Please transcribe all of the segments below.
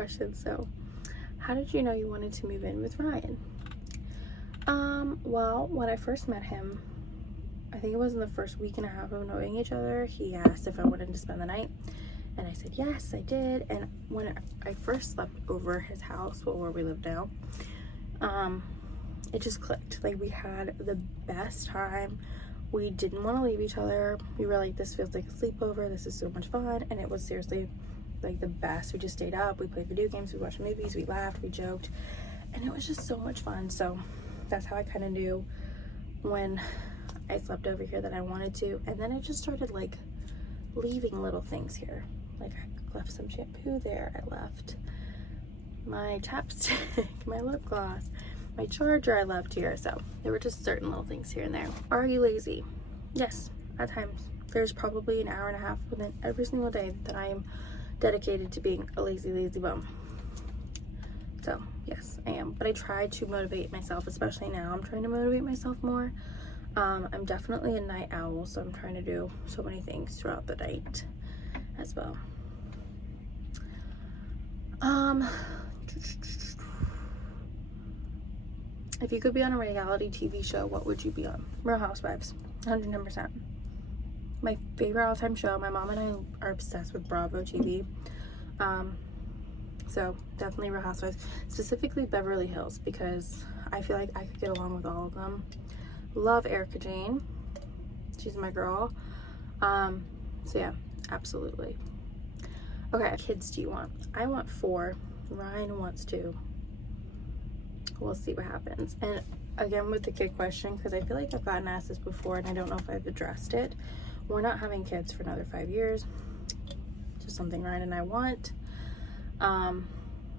questions. So, how did you know you wanted to move in with Ryan? Well, when I first met him, I think it was in the first week and a half of knowing each other, he asked if I wanted to spend the night, and I said yes, I did. And when I first slept over his house, well, where we live now, it just clicked. Like, we had the best time. We didn't want to leave each other. We were like, this feels like a sleepover, this is so much fun. And it was seriously like the best. We just stayed up, we played video games, we watched movies, we laughed, we joked, and it was just so much fun. So that's how I kind of knew when I slept over here that I wanted to. And then I just started like leaving little things here. Like, I left some shampoo there, I left my chapstick, my lip gloss, my charger I left here. So there were just certain little things here and there. Are you lazy? Yes, at times. There's probably an hour and a half within every single day that I am dedicated to being a lazy bum. So yes, I am. But I try to motivate myself, especially now. I'm trying to motivate myself more. I'm definitely a night owl, so I'm trying to do so many things throughout the night as well. If you could be on a reality TV show, what would you be on? Real Housewives, 110%. My favorite all-time show. My mom and I are obsessed with Bravo TV. So definitely Real Housewives, specifically Beverly Hills, because I feel like I could get along with all of them. Love Erica Jane. She's my girl. So yeah, absolutely. Okay, kids do you want? I want 4. Ryan wants 2. We'll see what happens. And again, with the kid question, because I feel like I've gotten asked this before and I don't know if I've addressed it. We're not having kids for another 5 years. Just something Ryan and I want.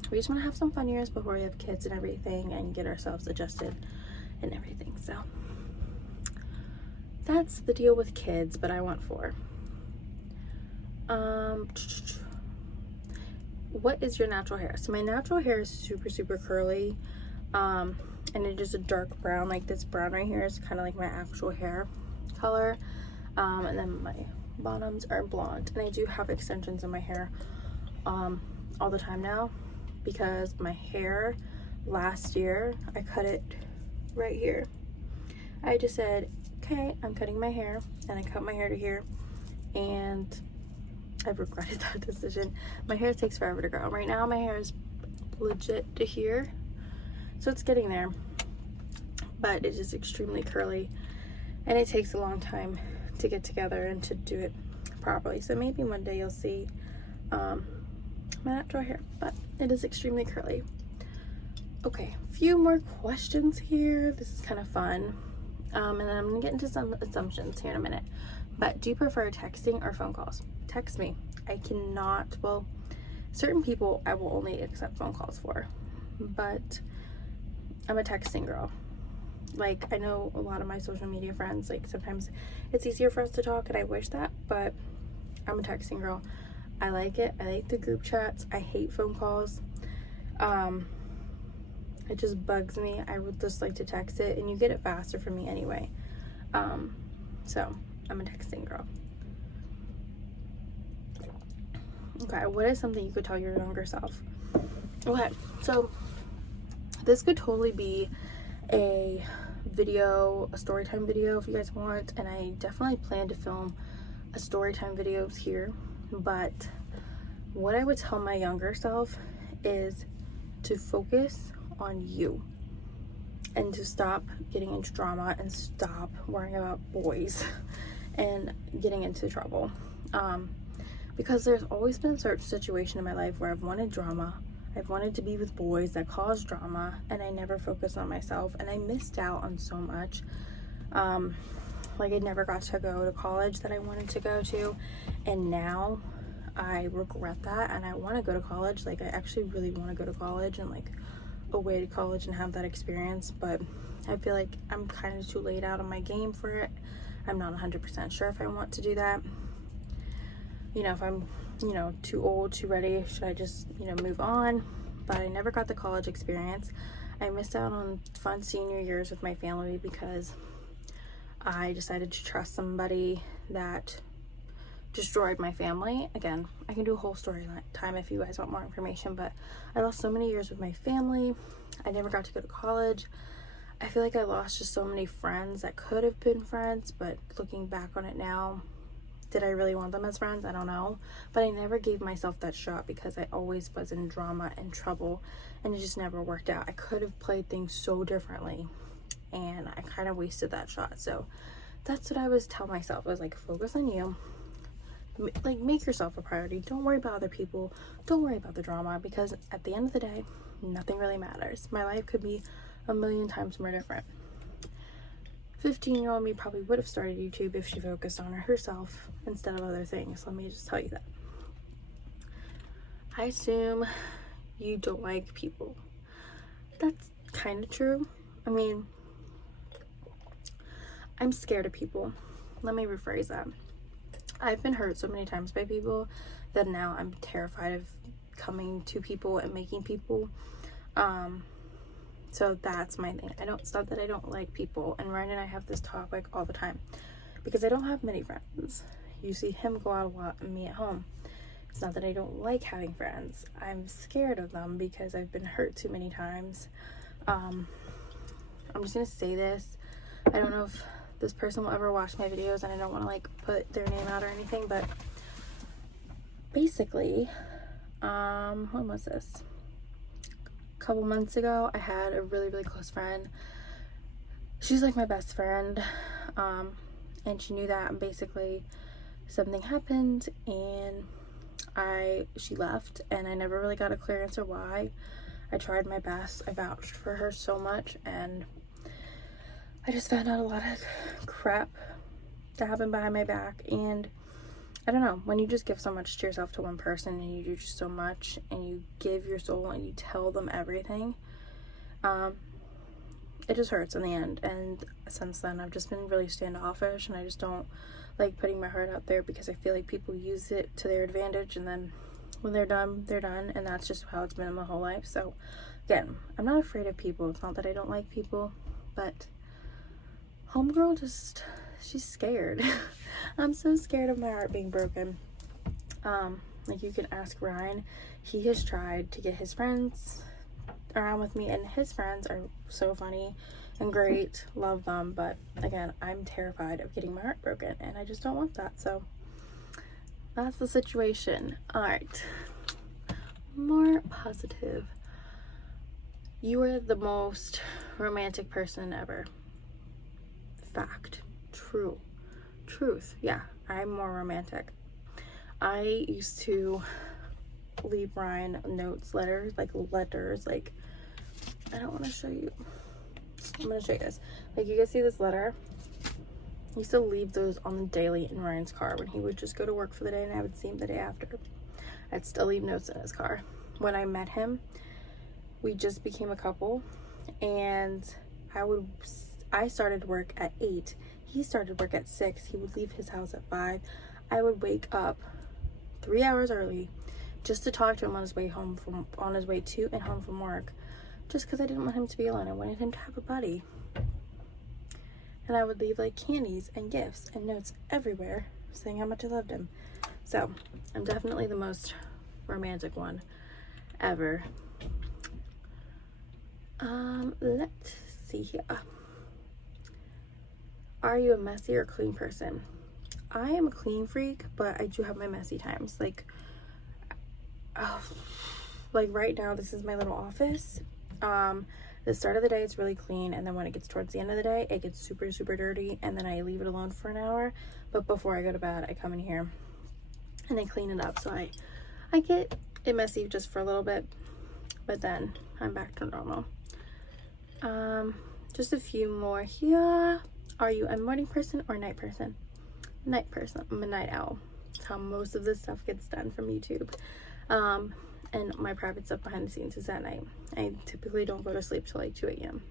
We just want to have some fun years before we have kids and everything, and get ourselves adjusted and everything. So that's the deal with kids, but I want 4. What is your natural hair? So my natural hair is super curly, and it is a dark brown. Like, this brown right here is kind of like my actual hair color, and then my bottoms are blonde. And I do have extensions in my hair all the time now, because my hair last year, I cut it right here. I just said, okay, I'm cutting my hair, and I cut my hair to here, and I've regretted that decision. My hair takes forever to grow. Right now my hair is legit to here, so it's getting there, but it is extremely curly, and it takes a long time to get together and to do it properly. So maybe one day you'll see my natural hair, but it is extremely curly. Okay, a few more questions here. This is kind of fun. And then I'm gonna get into some assumptions here in a minute. But do you prefer texting or phone calls? Text me. I cannot, well, certain people I will only accept phone calls for, but I'm a texting girl. Like, I know a lot of my social media friends, like, sometimes it's easier for us to talk, and I wish that, but I'm a texting girl. I like it. I like the group chats. I hate phone calls. It just bugs me. I would just like to text it, and you get it faster for me anyway. So I'm a texting girl. Okay, what is something you could tell your younger self? Okay, so this could totally be a video, a story time video if you guys want, and I definitely plan to film a story time videos here. But what I would tell my younger self is to focus on you, and to stop getting into drama, and stop worrying about boys and getting into trouble. Because there's always been a certain situation in my life where I've wanted drama. I've wanted to be with boys that cause drama, and I never focused on myself, and I missed out on so much. Like, I never got to go to college that I wanted to go to, and now I regret that, and I want to go to college. Like, I actually really want to go to college and like away to college and have that experience, but I feel like I'm kind of too late out on my game for it. I'm not 100% sure if I want to do that. You know, if I'm, you know, too old, too ready, should I just, you know, move on? But I never got the college experience. I missed out on fun senior years with my family because I decided to trust somebody that destroyed my family. Again, I can do a whole story time if you guys want more information, but I lost so many years with my family. I never got to go to college. I feel like I lost just so many friends that could have been friends, but looking back on it now, did I really want them as friends? I don't know. But I never gave myself that shot because I always was in drama and trouble, and it just never worked out. I could have played things so differently, and I kind of wasted that shot. So that's what I was telling myself. I was like, focus on you. Like, make yourself a priority. Don't worry about other people. Don't worry about the drama, because at the end of the day, nothing really matters. My life could be a million times more different. 15-year-old me probably would have started YouTube if she focused on herself instead of other things. Let me just tell you that. I assume you don't like people. That's kind of true. I mean, I'm scared of people. Let me rephrase that. I've been hurt so many times by people that now I'm terrified of coming to people and making people. So that's my thing. It's not that I don't like people. And Ryan and I have this talk like all the time because I don't have many friends. You see him go out a lot and me at home. It's not that I don't like having friends. I'm scared of them because I've been hurt too many times. I'm just gonna say this. I don't know if this person will ever watch my videos, and I don't want to like put their name out or anything, but basically, when was this? A couple months ago, I had a really, really close friend. She's like my best friend, and she knew that, and basically something happened and she left, and I never really got a clear answer why. I tried my best. I vouched for her so much, and I just found out a lot of crap that happened behind my back. And I don't know, when you just give so much to yourself to one person, and you do just so much, and you give your soul and you tell them everything, it just hurts in the end. And since then, I've just been really standoffish, and I just don't like putting my heart out there because I feel like people use it to their advantage, and then when they're done, they're done. And that's just how it's been my whole life. So again, I'm not afraid of people. It's not that I don't like people, but homegirl she's scared. I'm so scared of my heart being broken. Like, you can ask Ryan. He has tried to get his friends around with me, and his friends are so funny and great, love them, but again, I'm terrified of getting my heart broken, and I just don't want that. So that's the situation. All right, more positive. You are the most romantic person ever. Fact. Truth. Yeah, I'm more romantic. I used to leave Ryan letters, like I don't want to show you. I'm gonna show you this. Like, you guys see this letter? I used to leave those on the daily in Ryan's car when he would just go to work for the day, and I would see him the day after. I'd still leave notes in his car. When I met him, we just became a couple, and I started work at 8. He started work at 6. He would leave his house at 5. I would wake up 3 hours early just to talk to him on his way to and home from work, just because I didn't want him to be alone. I wanted him to have a buddy. And I would leave like candies and gifts and notes everywhere saying how much I loved him. So I'm definitely the most romantic one ever. Let's see here. Are you a messy or clean person? I am a clean freak, but I do have my messy times. Like right now, this is my little office. The start of the day, it's really clean, and then when it gets towards the end of the day, it gets super, super dirty, and then I leave it alone for an hour. But before I go to bed, I come in here and I clean it up. So I get it messy just for a little bit, but then I'm back to normal. Just a few more here. Are you a morning person or night person? Night person. I'm a night owl. That's how most of this stuff gets done from YouTube. And my private stuff behind the scenes is at night. I typically don't go to sleep till like 2 a.m.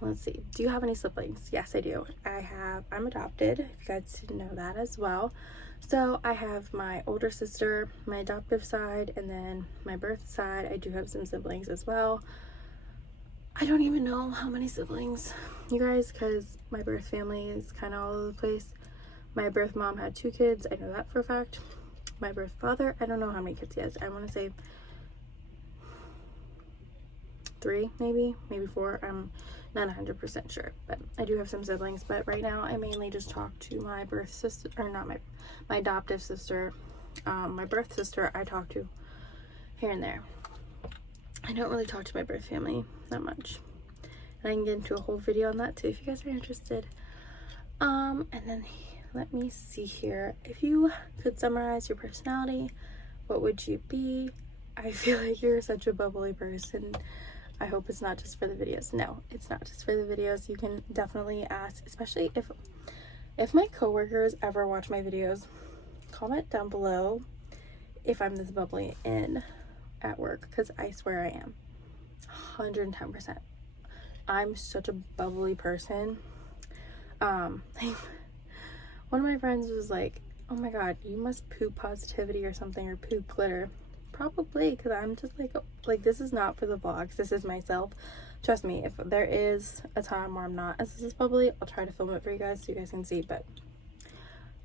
Let's see. Do you have any siblings? Yes, I do. I'm adopted, if you guys didn't know that as well. So I have my older sister, my adoptive side, and then my birth side. I do have some siblings as well. I don't even know how many siblings you guys, because my birth family is kind of all over the place. My birth mom had 2 kids. I know that for a fact. My birth father, I don't know how many kids he has. I want to say 3, maybe 4. I'm not 100% sure, but I do have some siblings. But right now I mainly just talk to my birth sister, or not my adoptive sister. My birth sister I talk to here and there. I don't really talk to my birth family that much, and I can get into a whole video on that too if you guys are interested. And then let me see here. If you could summarize your personality, what would you be? I feel like you're such a bubbly person. I hope it's not just for the videos. No, it's not just for the videos. You can definitely ask, especially if my coworkers ever watch my videos, comment down below if I'm this bubbly at work, because I swear I am. 110%. I'm such a bubbly person. One of my friends was like, oh my god, you must poop positivity or something, or poop glitter. Probably, because I'm just like this is not for the vlogs, this is myself. Trust me, if there is a time where I'm not as this bubbly, I'll try to film it for you guys so you guys can see. But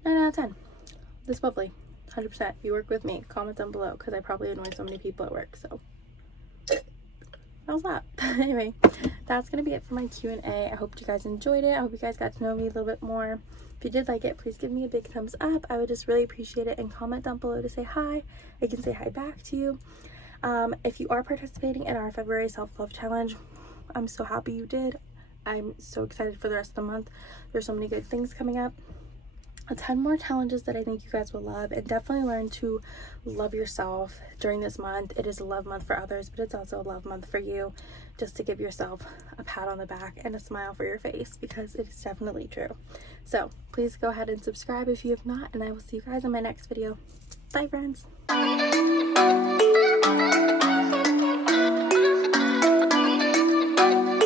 9 out of 10, this bubbly, 100%. If you work with me, comment down below, because I probably annoy so many people at work. So how's that? Anyway, that's gonna be it for my Q&A. I hope you guys enjoyed it. I hope you guys got to know me a little bit more. If you did like it, please give me a big thumbs up. I would just really appreciate it, and comment down below to say hi. I can say hi back to you. If you are participating in our February self-love challenge, I'm so happy you did. I'm so excited for the rest of the month. There's so many good things coming up. A ton more challenges that I think you guys will love, and definitely learn to love yourself during this month. It is a love month for others, but it's also a love month for you, just to give yourself a pat on the back and a smile for your face, because it is definitely true. So please go ahead and subscribe if you have not, and I will see you guys in my next video. Bye, friends.